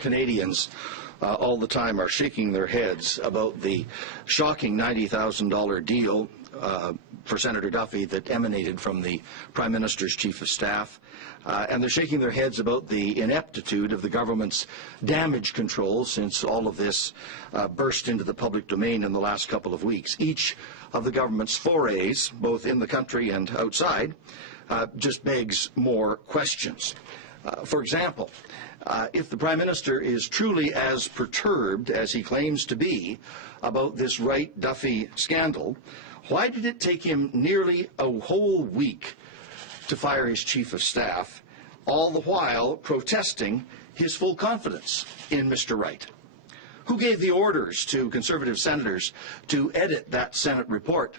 Canadians all the time are shaking their heads about the shocking $90,000 deal for Senator Duffy that emanated from the Prime Minister's Chief of Staff. And they're shaking their heads about the ineptitude of the government's damage control since all of this burst into the public domain in the last couple of weeks. Each of the government's forays, both in the country and outside, just begs more questions. For example, if the Prime Minister is truly as perturbed as he claims to be about this Wright-Duffy scandal, why did it take him nearly a whole week to fire his Chief of Staff, all the while protesting his full confidence in Mr. Wright? Who gave the orders to Conservative senators to edit that Senate report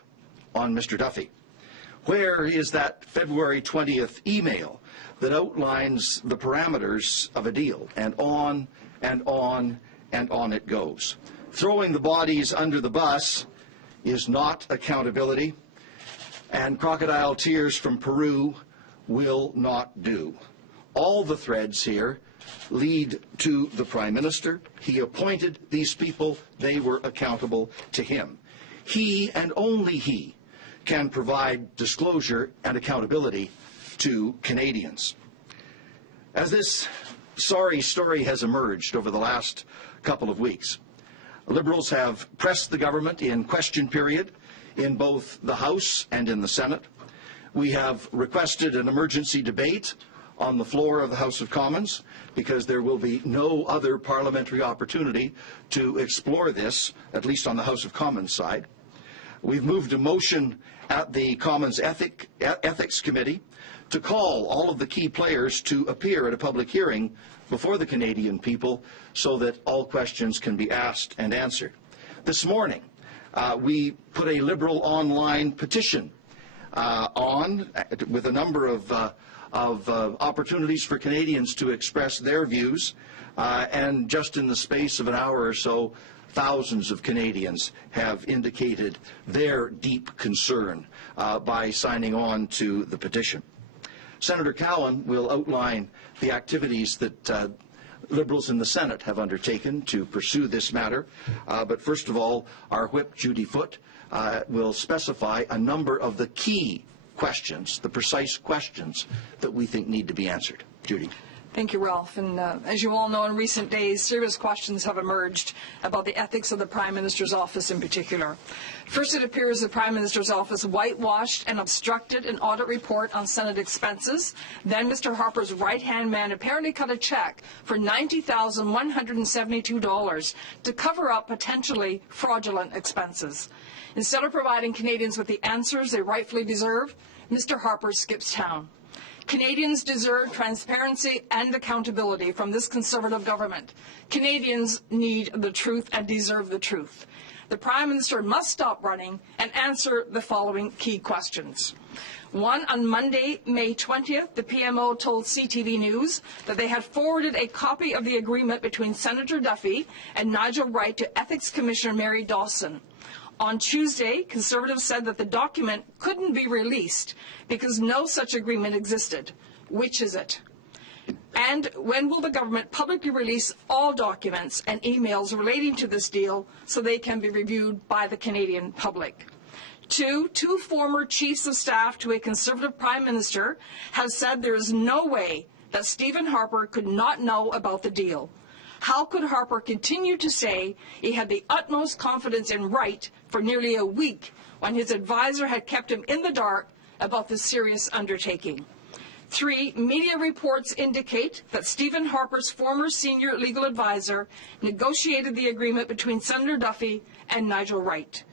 on Mr. Duffy? Where is that February 20th email that outlines the parameters of a deal? And on and on and on it goes. Throwing the bodies under the bus is not accountability, and crocodile tears from Peru will not do. All the threads here lead to the Prime Minister. He appointed these people. They were accountable to him. He and only he can provide disclosure and accountability to Canadians. As this sorry story has emerged over the last couple of weeks, Liberals have pressed the government in question period in both the House and in the Senate. We have requested an emergency debate on the floor of the House of Commons because there will be no other parliamentary opportunity to explore this, at least on the House of Commons side. We've moved a motion at the Commons Ethics Committee to call all of the key players to appear at a public hearing before the Canadian people so that all questions can be asked and answered. This morning, we put a Liberal online petition on with a number of opportunities for Canadians to express their views, and just in the space of an hour or so, thousands of Canadians have indicated their deep concern by signing on to the petition. Senator Cowan will outline the activities that Liberals in the Senate have undertaken to pursue this matter. But first of all, our whip, Judy Foote, will specify a number of the key questions, the precise questions that we think need to be answered. Judy. Thank you, Ralph. And as you all know, in recent days, serious questions have emerged about the ethics of the Prime Minister's office in particular. First, it appears the Prime Minister's office whitewashed and obstructed an audit report on Senate expenses. Then Mr. Harper's right-hand man apparently cut a check for $90,172 to cover up potentially fraudulent expenses. Instead of providing Canadians with the answers they rightfully deserve, Mr. Harper skips town. Canadians deserve transparency and accountability from this Conservative government. Canadians need the truth and deserve the truth. The Prime Minister must stop running and answer the following key questions. One, on Monday, May 20th, the PMO told CTV News that they had forwarded a copy of the agreement between Senator Duffy and Nigel Wright to Ethics Commissioner Mary Dawson. On Tuesday, Conservatives said that the document couldn't be released because no such agreement existed. Which is it? And when will the government publicly release all documents and emails relating to this deal so they can be reviewed by the Canadian public? Two former chiefs of staff to a Conservative Prime Minister have said there is no way that Stephen Harper could not know about the deal. How could Harper continue to say he had the utmost confidence in Wright for nearly a week when his advisor had kept him in the dark about this serious undertaking? 3, media reports indicate that Stephen Harper's former senior legal advisor negotiated the agreement between Senator Duffy and Nigel Wright.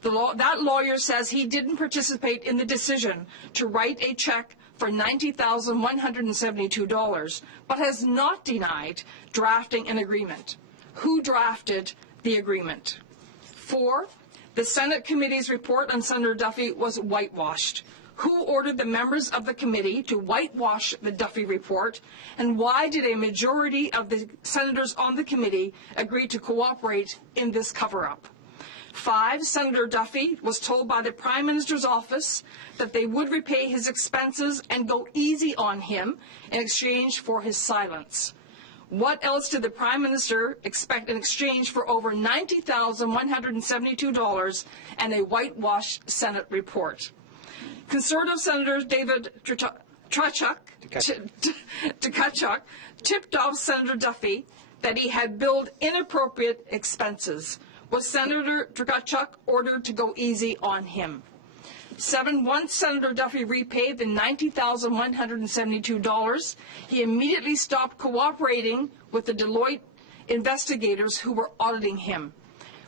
That lawyer says he didn't participate in the decision to write a check for $90,172, but has not denied drafting an agreement. Who drafted the agreement? 4, the Senate committee's report on Senator Duffy was whitewashed. Who ordered the members of the committee to whitewash the Duffy report, and why did a majority of the senators on the committee agree to cooperate in this cover-up? 5, Senator Duffy was told by the Prime Minister's office that they would repay his expenses and go easy on him in exchange for his silence. What else did the Prime Minister expect in exchange for over $90,172 and a whitewashed Senate report? Conservative Senator David Tkachuk tipped off Senator Duffy that he had billed inappropriate expenses. Was Senator Tkachuk ordered to go easy on him? 7, once Senator Duffy repaid the $90,172, he immediately stopped cooperating with the Deloitte investigators who were auditing him.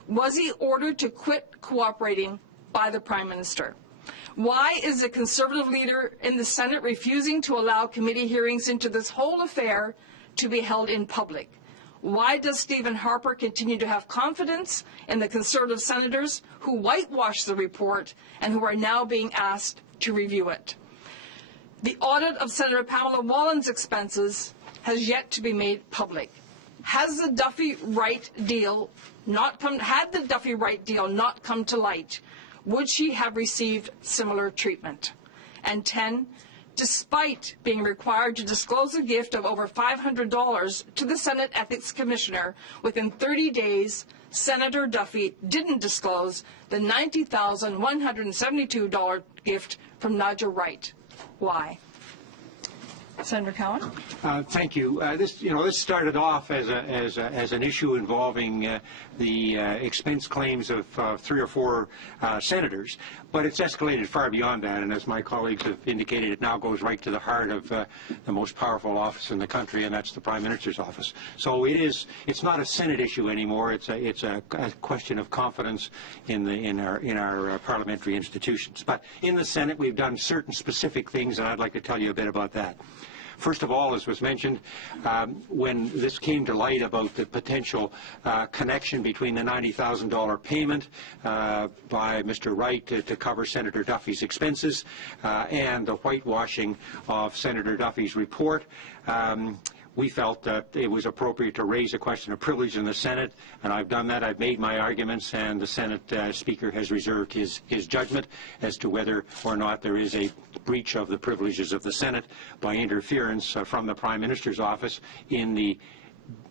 Was he ordered to quit cooperating by the Prime Minister? Why is the Conservative leader in the Senate refusing to allow committee hearings into this whole affair to be held in public? Why does Stephen Harper continue to have confidence in the Conservative senators who whitewashed the report and who are now being asked to review it? The audit of Senator Pamela Wallin's expenses has yet to be made public. Has the Duffy Wright deal not come to light, would she have received similar treatment? And 10, despite being required to disclose a gift of over $500 to the Senate Ethics Commissioner within 30 days, Senator Duffy didn't disclose the $90,172 gift from Nigel Wright. Why? Senator Cowan. Thank you. This started off as an issue involving the expense claims of 3 or 4 senators, but it's escalated far beyond that. And as my colleagues have indicated, it now goes right to the heart of the most powerful office in the country, and that's the Prime Minister's office. So it's not a Senate issue anymore. It's a question of confidence in our parliamentary institutions. But in the Senate, we've done certain specific things, and I'd like to tell you a bit about that. First of all, as was mentioned, when this came to light about the potential connection between the $90,000 payment by Mr. Wright to cover Senator Duffy's expenses and the whitewashing of Senator Duffy's report, we felt that it was appropriate to raise a question of privilege in the Senate, and I've done that. I've made my arguments, and the Senate Speaker has reserved his judgment as to whether or not there is a breach of the privileges of the Senate by interference from the Prime Minister's office in the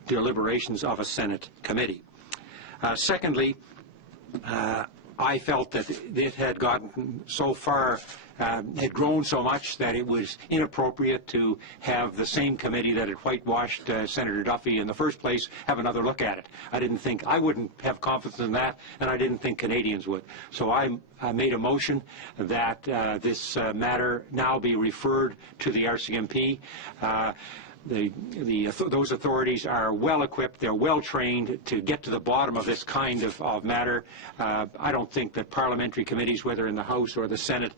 deliberations of a Senate committee. Secondly, I felt that it had gotten so far, had grown so much that it was inappropriate to have the same committee that had whitewashed Senator Duffy in the first place have another look at it. I wouldn't have confidence in that, and I didn't think Canadians would. So I made a motion that this matter now be referred to the RCMP. Those authorities are well equipped, they're well trained to get to the bottom of this kind of matter. I don't think that parliamentary committees, whether in the House or the Senate,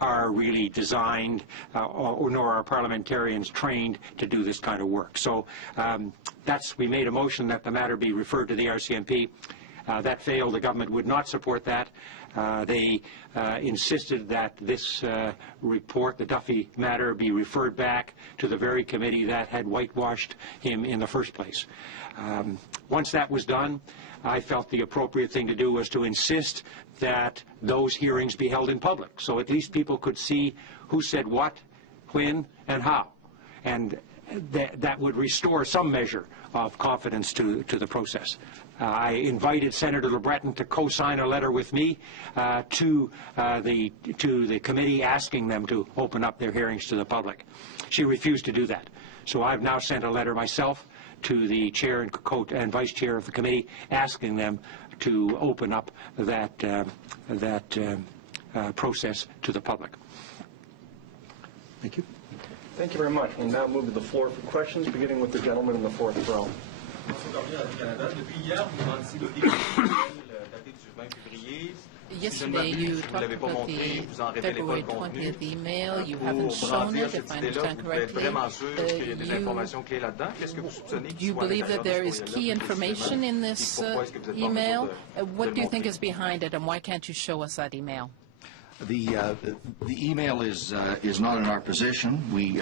are really designed, nor are parliamentarians trained to do this kind of work. So we made a motion that the matter be referred to the RCMP. That failed. The government would not support that. They insisted that this report, the Duffy matter, be referred back to the very committee that had whitewashed him in the first place. Once that was done, I felt the appropriate thing to do was to insist that those hearings be held in public, so at least people could see who said what, when, and how. And that would restore some measure of confidence to the process. I invited Senator LeBreton to co-sign a letter with me to the committee asking them to open up their hearings to the public. She refused to do that. So I've now sent a letter myself to the chair and vice chair of the committee asking them to open up that process to the public. Thank you. Thank you very much. We'll now move to the floor for questions, beginning with the gentleman in the fourth row. Yesterday you talked about the February 20th email. You haven't shown it, if I understand correctly. Do you believe that there is key information in this email? What do you think is behind it, and why can't you show us that email? The email is not in our possession. We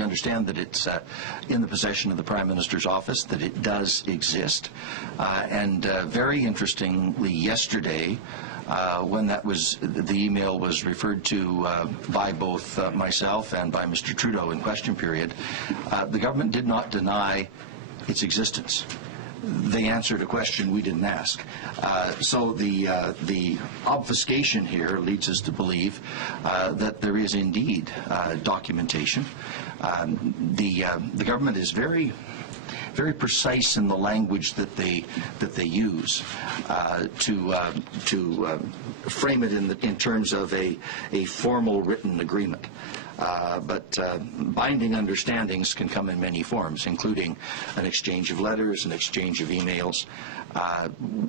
understand that it's in the possession of the Prime Minister's office, that it does exist. And very interestingly, yesterday, when the email was referred to by both myself and by Mr. Trudeau in question period, the government did not deny its existence. They answered a question we didn't ask. So the obfuscation here leads us to believe that there is indeed documentation. The government is very precise in the language that they use to frame it in terms of a formal written agreement. But binding understandings can come in many forms, including an exchange of letters, an exchange of emails.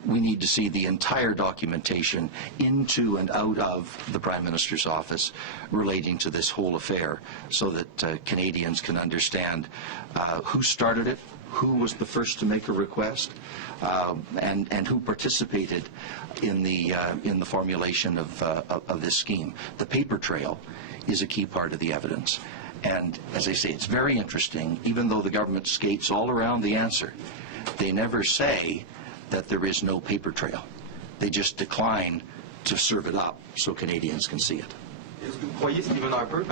We need to see the entire documentation into and out of the Prime Minister's office relating to this whole affair, so that Canadians can understand who started it, who was the first to make a request, and who participated in the formulation of this scheme. The paper trail is a key part of the evidence. And as I say, it's very interesting. Even though the government skates all around the answer, they never say that there is no paper trail. They just decline to serve it up so Canadians can see it. Do you believe Stephen Harper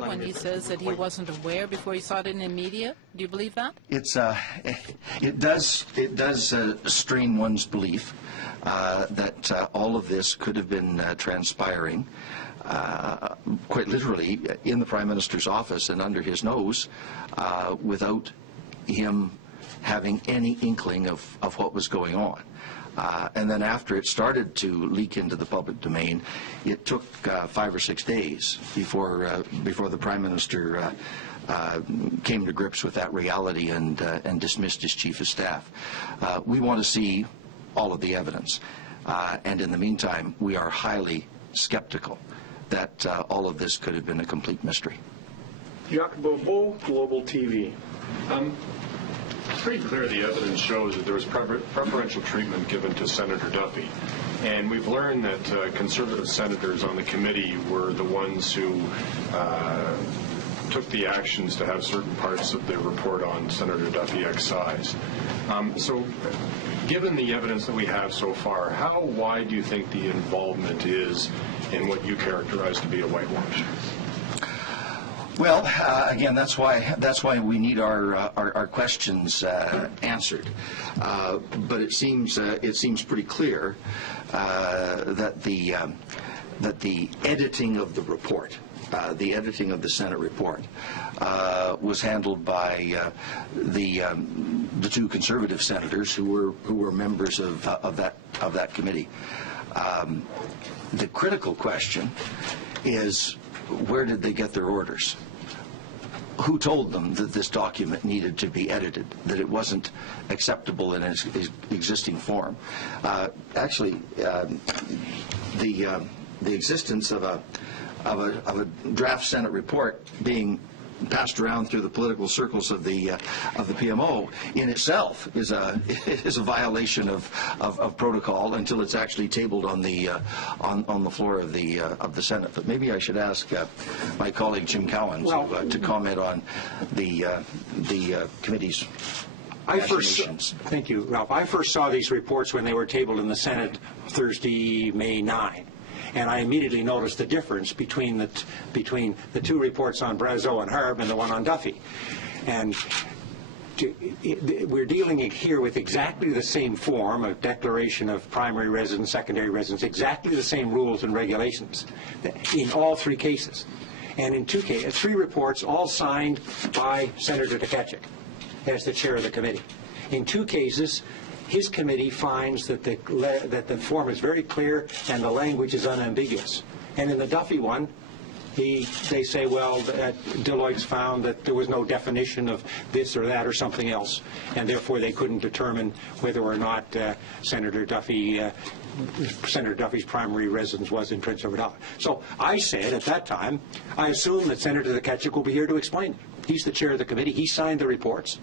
when he says that he wasn't aware before he saw it in the media? Do you believe that? It does strain one's belief that all of this could have been transpiring quite literally in the Prime Minister's office and under his nose without him having any inkling of what was going on. And then after it started to leak into the public domain, it took 5 or 6 days before the Prime Minister came to grips with that reality and dismissed his Chief of Staff. We want to see all of the evidence. And in the meantime, we are highly skeptical that all of this could have been a complete mystery. Jacobo Bo, Global TV. It's pretty clear the evidence shows that there was preferential treatment given to Senator Duffy. And we've learned that Conservative senators on the committee were the ones who took the actions to have certain parts of the report on Senator Duffy excised. So given the evidence that we have so far, how wide do you think the involvement is in what you characterize to be a whitewash? Well, again, that's why we need our questions answered. But it seems pretty clear that the editing of the report, the editing of the Senate report, was handled by the 2 Conservative senators who were members of that committee. The critical question is, where did they get their orders? Who told them that this document needed to be edited, that it wasn't acceptable in its existing form? Actually, the existence of a draft Senate report being passed around through the political circles of the PMO in itself is a violation of protocol until it's actually tabled on the floor of the Senate. But maybe I should ask my colleague Jim Cowan to comment on the committee's. Thank you, Ralph. I first saw these reports when they were tabled in the Senate Thursday, May 9. And I immediately noticed the difference between the 2 reports on Brazeau and Harb and the one on Duffy. And we're dealing here with exactly the same form of declaration of primary residence, secondary residence, exactly the same rules and regulations in all 3 cases. And in 3 reports, all signed by Senator Tkachuk as the chair of the committee. In 2 cases, his committee finds that the form is very clear and the language is unambiguous. And in the Duffy one, they say, well, Deloitte's found that there was no definition of this or that or something else, and therefore they couldn't determine whether or not Senator Duffy's primary residence was in Prince Edward Island. So I said at that time, I assume that Senator Tkachuk will be here to explain it. He's the chair of the committee. He signed the reports.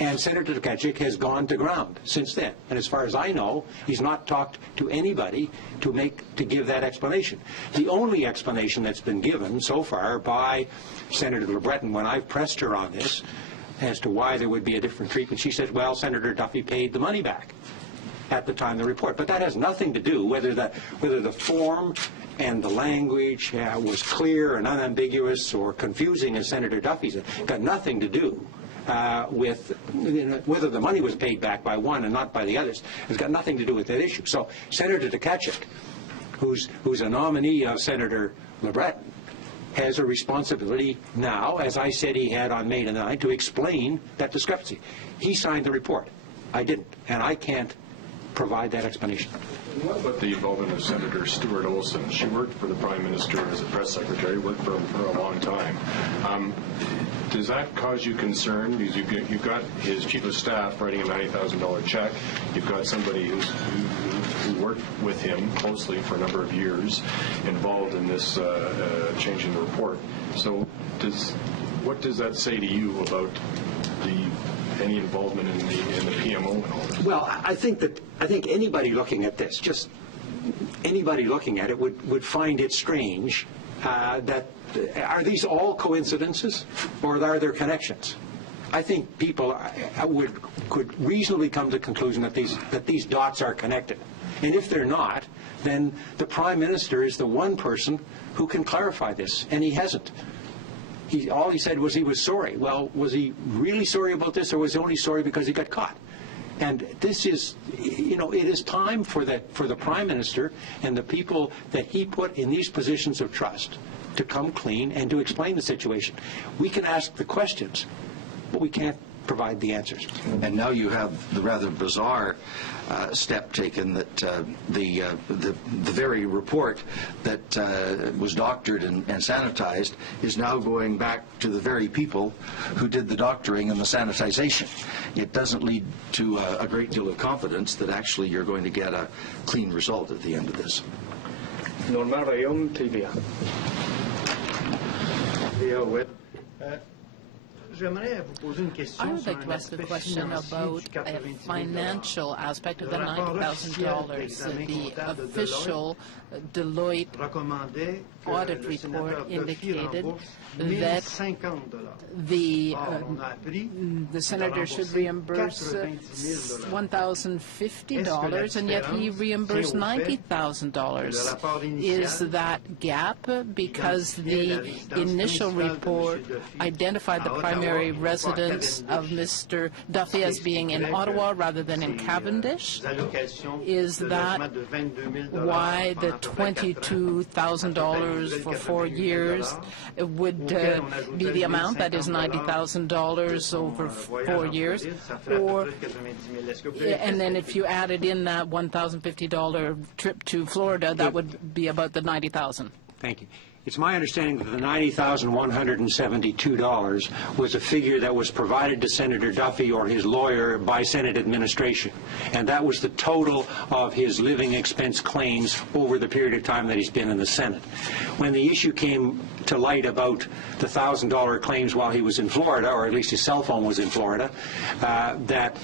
And Senator Tkachuk has gone to ground since then. And as far as I know, he's not talked to anybody to give that explanation. The only explanation that's been given so far by Senator LeBreton, when I've pressed her on this, as to why there would be a different treatment, she said, well, Senator Duffy paid the money back at the time of the report. But that has nothing to do whether the form and the language was clear and unambiguous or confusing, as Senator Duffy said. Got nothing to do with whether the money was paid back by one and not by the others. It's got nothing to do with that issue. So Senator Tkachuk, who's a nominee of Senator LeBreton, has a responsibility now, as I said he had on May the 9th, to explain that discrepancy. He signed the report. I didn't, and I can't provide that explanation. What about the involvement of Senator Stuart Olson? She worked for the Prime Minister as a press secretary, worked for him for a long time. Does that cause you concern? Because you've got his chief of staff writing a $90,000 check. You've got somebody who worked with him closely for a number of years involved in this changing the report. So what does that say to you about any involvement in the PMO and all this? Well, I think anybody looking at this, just anybody looking at it, would find it strange that are these all coincidences, or are there connections? I think people could reasonably come to the conclusion that these dots are connected. And if they're not, then the Prime Minister is the one person who can clarify this, and he hasn't. All he said was he was sorry. Well, was he really sorry about this, or was he only sorry because he got caught? And this is, it is time for the Prime Minister and the people that he put in these positions of trust to come clean and to explain the situation. We can ask the questions, but we can't provide the answers. And now you have the rather bizarre step taken that the very report that was doctored and sanitized is now going back to the very people who did the doctoring and the sanitization. It doesn't lead to a great deal of confidence that actually you're going to get a clean result at the end of this. Norman Rayom, TVA. I would like to ask a question about a financial aspect of the $90,000. The official Deloitte audit report indicated that the senator should reimburse $1,050, and yet he reimbursed $90,000. Is that gap because the initial report identified the primary residence of Mr. Duffy as being in Ottawa rather than in Cavendish? Is that why the $22,000 for 4 years would be the amount, that is $90,000 over 4 years? And then if you added in that $1,050 trip to Florida, that would be about the $90,000. Thank you. It's my understanding that the $90,172 was a figure that was provided to Senator Duffy or his lawyer by Senate administration, and that was the total of his living expense claims over the period of time that he's been in the Senate. When the issue came to light about the $1,000 claims while he was in Florida, or at least his cell phone was in Florida, that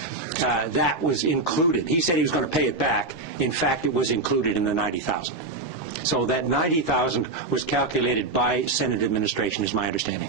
was included. He said he was going to pay it back. In fact, it was included in the $90,000. So that $90,000 was calculated by Senate administration, is my understanding.